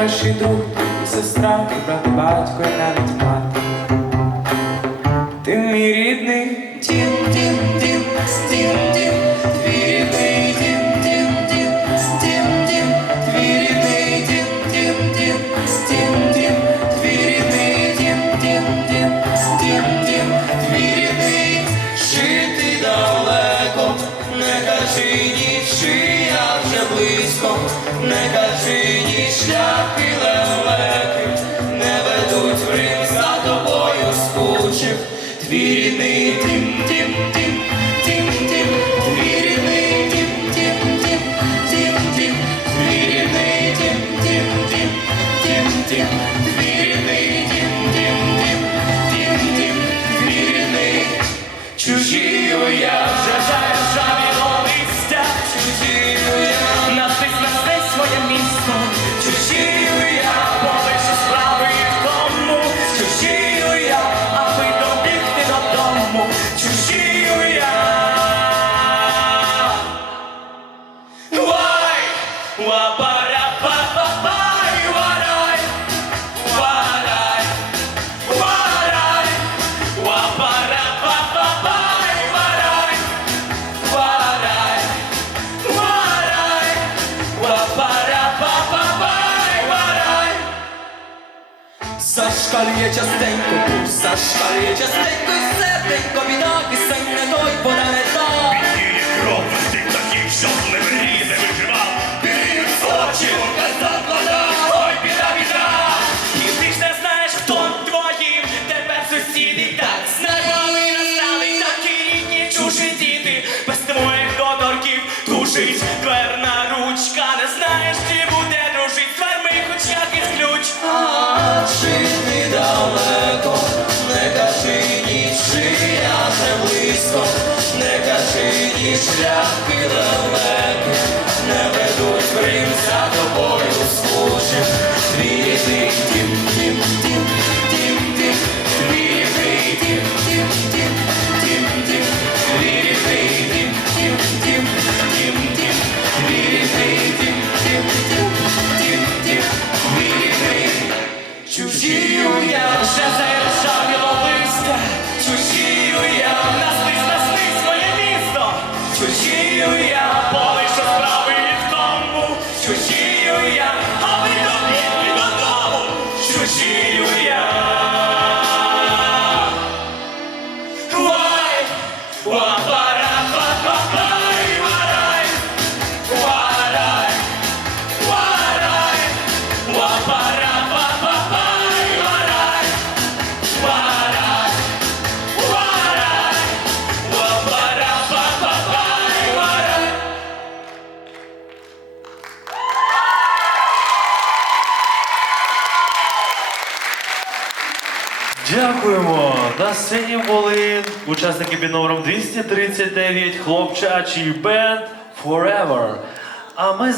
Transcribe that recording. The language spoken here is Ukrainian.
найкращий друг, і сестра, і брат, батько, і навіть мати. Ти мій рідний дім, дім, дім, дім, дім, твій рідний дім, дім, дім, дім, дім, твій рідний дім, дім, дім, дім, дім, твій рідний дім, дім, дім, дім, дім, твій рідний. Близько, не кажи ні, шляхи лелеки, не ведуть в Рим за тобою скучив. Твій рідний тім тім дім, szaleje ciasteńko, pusa, szaleje ciasteńko i se шляхи далекі, не ведуть в за тобою скучив. Твій рідний дім, дім, дім, дім, дім, твій рідний дім, дім, дім, дім, дім, твій рідний дім, дім, дім, дім, дім, твій рідний дім, дім, дім, дім, дім, твій рідний. Чужію я, Ще заржавіло листя, Boa, boa. Дякуємо. На сцені були учасники під номером 239, хлопчачий бенд Forever. А ми